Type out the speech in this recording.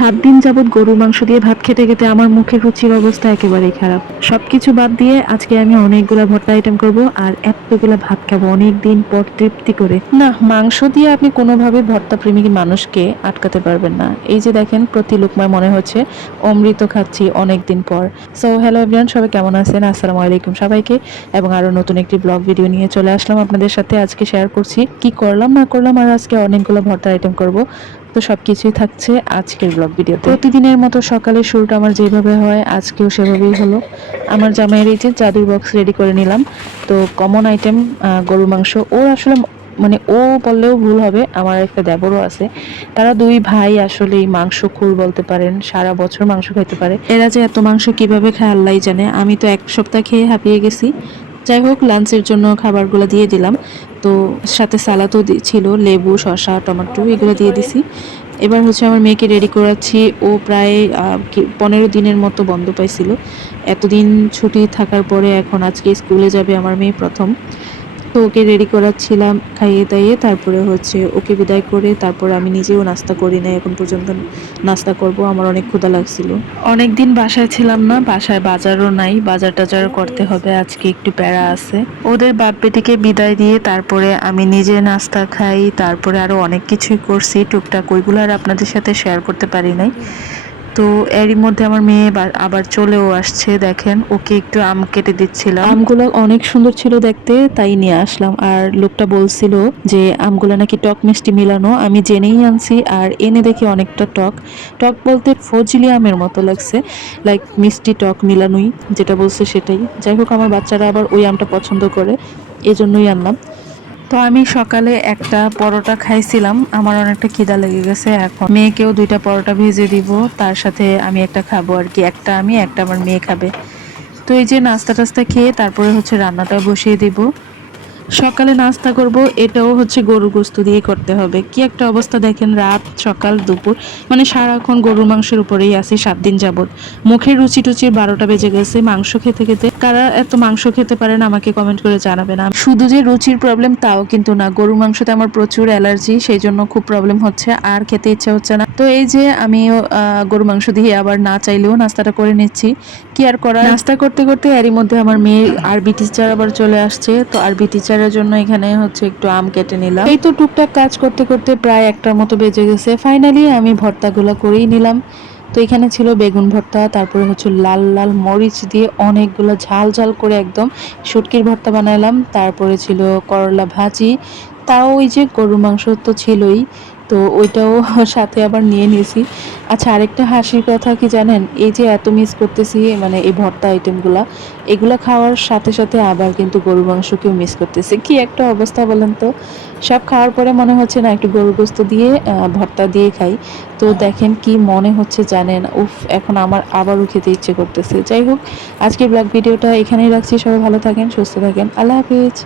7 দিন যাবৎ গরুর মাংস দিয়ে ভাত খেতে খেতে আমার মুখের রুচির অবস্থা একেবারেই খারাপ। সবকিছু বাদ দিয়ে আজকে আমি অনেকগুলা ভর্তা আইটেম করব আর এতগুলা ভাত খাবো অনেক দিন পর তৃপ্তি করে। না, মাংস দিয়ে আপনি কোনোভাবে ভর্তা প্রেমী মানুষকে আটকাতে পারবেন না। এই যে দেখেন প্রতি লোকমায় মনে হচ্ছে অমৃত খাচ্ছি অনেক দিন পর। সো হ্যালো এভরিওয়ান, সবাই কেমন আছেন? আসসালামু আলাইকুম সবাইকে, এবং আরো নতুন একটি ব্লগ ভিডিও নিয়ে চলে আসলাম আপনাদের সাথে। আজকে শেয়ার করছি কি করলাম না করলাম, আর আজকে অনেকগুলো ভর্তা আইটেম করব। তো সবকিছুই থাকছে আজকের ব্লগ ভিডিওতে। প্রতিদিনের মতো সকালের শুরুটা আমার যেভাবে হয় আজকেও সেভাবেই হলো। আমার জামাইয়ের এই যে জাদুর বক্স রেডি করে নিলাম। তো কমন আইটেম গরুর মাংস। ওর আসলে মানে ও বললেও ভুল হবে, আমার একটা দেবরও আছে। তারা দুই ভাই আসলেই মাংসখোর বলতে পারেন, সারা বছর মাংস খাইতে পারে। এরা যে এত মাংস কিভাবে খায় আল্লাহই জানে। আমি তো এক সপ্তাহ খেয়ে হাঁপিয়ে গেছি। যাই হোক, লাঞ্চের জন্য খাবারগুলো দিয়ে দিলাম। তো সাথে সালাদও ছিল, লেবু, শসা, টমেটো এগুলো দিয়ে দিছি। এবার হচ্ছে আমার মেয়েকে রেডি করাচ্ছি। ও প্রায় 15 দিনের মতো বন্ধ পাইছিল। এতদিন ছুটি থাকার পরে এখন আজকে স্কুলে যাবে আমার মেয়ে প্রথম। তো ওকে রেডি করাচ্ছিলাম, খাইয়ে দাইয়ে তারপরে হচ্ছে ওকে বিদায় করে তারপরে আমি নিজেও নাস্তা করি নাই এখন পর্যন্ত। নাস্তা করব, আমার অনেক ক্ষুধা লাগছিল। অনেক দিন বাসায় ছিলাম না, বাসায় বাজারও নাই, বাজার টাজার করতে হবে, আজকে একটু প্যারা আছে। ওদের বাপ বেটিকে বিদায় দিয়ে তারপরে আমি নিজে নাস্তা খাই, তারপরে আরো অনেক কিছুই করছি টুকটাক, ওইগুলো আর আপনাদের সাথে শেয়ার করতে পারি নাই। তো এরই মধ্যে আমার মেয়ে আবার চলেও আসছে। দেখেন, ওকে একটু আম কেটে দিচ্ছিলাম। আমগুলো অনেক সুন্দর ছিল দেখতে, তাই নিয়ে আসলাম। আর লোকটা বলছিল যে আমগুলো নাকি টক মিষ্টি মিলানো। আমি জেনেই আনছি, আর এনে দেখি অনেকটা টক। টক বলতে ফজলি আমের মতো লাগছে, লাইক মিষ্টি টক মিলানোই, যেটা বলছে সেটাই। যাই হোক, আমার বাচ্চারা আবার ওই আমটা পছন্দ করে, এজন্যই আনলাম। তো আমি সকালে একটা পরোটা খাইছিলাম, আমার অনেকটা খিদা লেগে গেছে। এখন মেয়েকেও 2টা পরোটা ভেজে দিব, তার সাথে আমি একটা খাবো আর কি। একটা আমি, একটা আমার মেয়ে খাবে। তো এই যে নাস্তা টাস্তা খেয়ে তারপরে হচ্ছে রান্নাটা বসিয়ে দিব। সকালে নাস্তা করব, এটাও হচ্ছে গরুর গোস্ত দিয়ে করতে হবে। কি একটা অবস্থা দেখেন, রাত সকাল দুপুর মানে সারাক্ষণ গরুর মাংসের উপরেই আছি 7 দিন যাবত। মুখের রুচি টুচির 12টা বেজে গেছে মাংস খেতে খেতে। কারা এত মাংস খেতে পারেন আমাকে কমেন্ট করে জানাবেন। শুধু যে রুচির প্রবলেম তাও কিন্তু না, গরুর মাংসতে আমার প্রচুর অ্যালার্জি, সেই জন্য খুব প্রবলেম হচ্ছে, আর খেতে ইচ্ছা হচ্ছে না। তো এই যে আমিও গরু মাংস দিয়ে আবার না চাইলেও নাস্তাটা করে নিচ্ছি। কি আর করার। নাস্তা করতে করতে এরই মধ্যে আমার মেয়ে আরবি টিচার আবার চলে আসছে। তো আরবি টিচারের জন্য এখানে হচ্ছে একটু আম কেটে নিলাম। এই তো টুকটাক কাজ করতে করতে প্রায় 1টার মতো বেজে গেছে। ফাইনালি আমি ভর্তাগুলো করেই নিলাম। তো এখানে ছিল বেগুন ভর্তা, তারপরে হচ্ছে লাল লাল মরিচ দিয়ে অনেকগুলো ঝাল ঝাল করে একদম শুটকির ভর্তা বানাইলাম। তারপরে ছিল করলা ভাজি, তাও ওই যে গরুর মাংস তো ছিলই, তো ওইটাও সাথে আবার নিয়ে নিয়েছি। আচ্ছা, আরেকটা হাসির কথা কি জানেন, এই যে এত মিস করতেছি মানে এই ভর্তা আইটেমগুলা, এগুলা খাওয়ার সাথে সাথে আবার কিন্তু গরুর মাংসকেও মিস করতেছি। কি একটা অবস্থা বলেন তো। সব খাওয়ার পরে মনে হচ্ছে না একটু গরুর গোস্ত দিয়ে ভর্তা দিয়ে খাই। তো দেখেন কি মনে হচ্ছে জানেন, উফ, এখন আমার আবারও খেতে ইচ্ছে করতেছে। যাই হোক, আজকে ব্লগ ভিডিওটা এখানেই রাখছি। সবাই ভালো থাকেন, সুস্থ থাকেন, আল্লাহ হাফিজ।